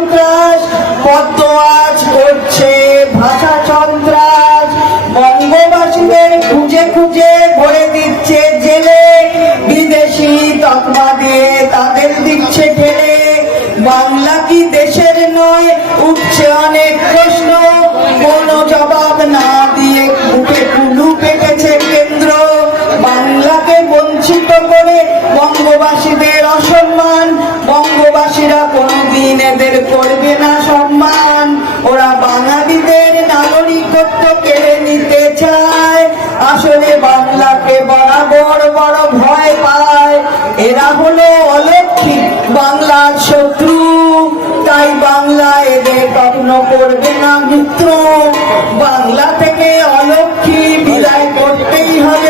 সন্ত্রাস, পদ্ম আজ করছে ভাষা সন্ত্রাস। বঙ্গবাসীদের খুঁজে খুঁজে ভরে দিচ্ছে জেলে, বিদেশি তকমা দিয়ে তাদের দিচ্ছে ঠেলে। বাংলা কি দেশের নয়? উঠছে অনেক প্রশ্ন, কোনো জবাব না দিয়ে মুখে কুলু পেটেছে কেন্দ্র। বাংলাকে বঞ্চিত করে বঙ্গবাসীদের অসম্মান, বঙ্গবাসীরা কোনোদিন এদের করবে না সম্মান। ওরা বাঙালিদের নাগরিকত্ব কেড়ে নিতে চায়, আসলে বাংলাকে বরাবর বড় ভয় পায়। এরা হলো অলক্ষী, বাংলার শত্রু, তাই বাংলা এদের কখনো করবে না মিত্র। বাংলা থেকে অলক্ষী বিদায় করতেই হবে।